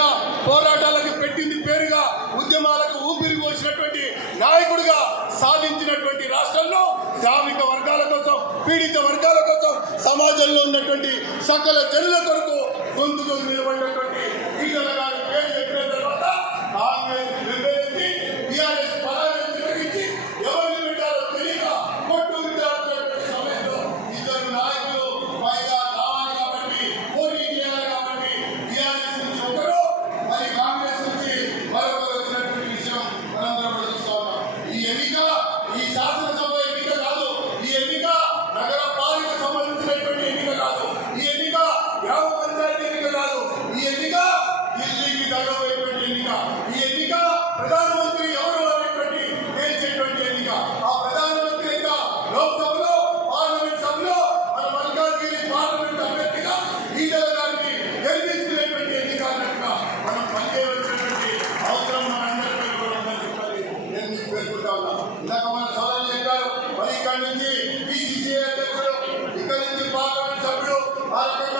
నాయకుడిగా పోరాటాలకు పెట్టింది పేరుగా ఉద్యమాలకు ఊపిరి పోసినటువంటి నాయకుడిగా సాధించినటువంటి రాష్ట్రంలో శ్రామిక వర్గాల కోసం పీడిత వర్గాల కోసం సమాజంలో ఉన్నటువంటి సకల జనుల కొరకు గొంతుకు నిలబడినటువంటి ఎన్నిక ఈ శాసనసభ ఎన్నిక కాదు. ఈ ఎన్నిక నగర పాలిక సంబంధించినటువంటి ఎన్నిక కాదు. ఈ ఎన్నిక గ్రామ పంచాయతీ ఎన్నిక కాదు. ఈ ఎన్నిక ఢిల్లీకి ఎన్నిక. ఈ ఎన్నిక ప్రధాన Hallelujah.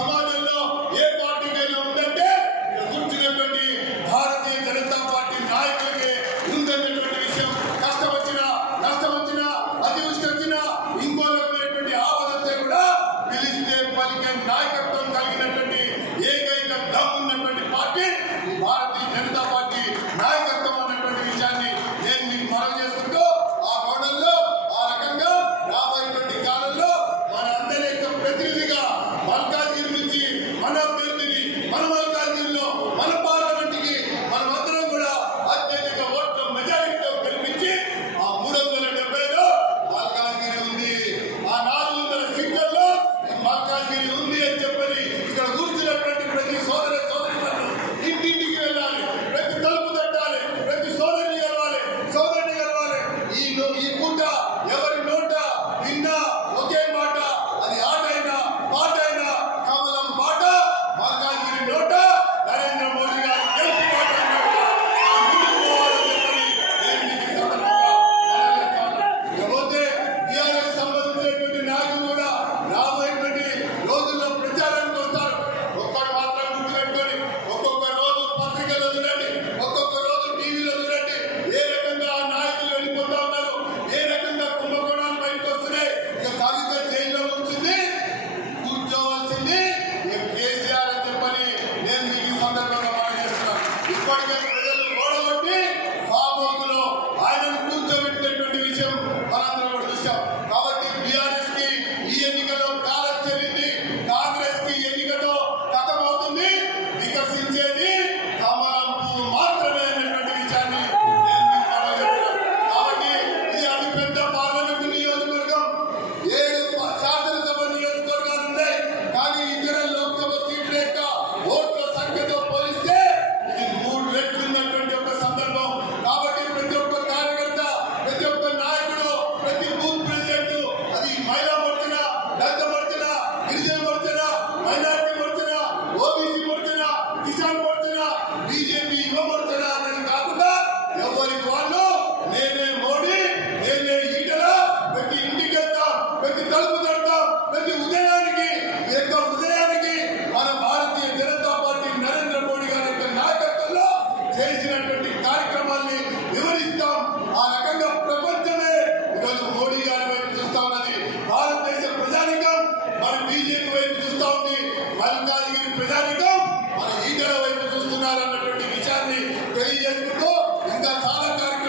சவால் ಕಾಲ ಕಾರ್ಯ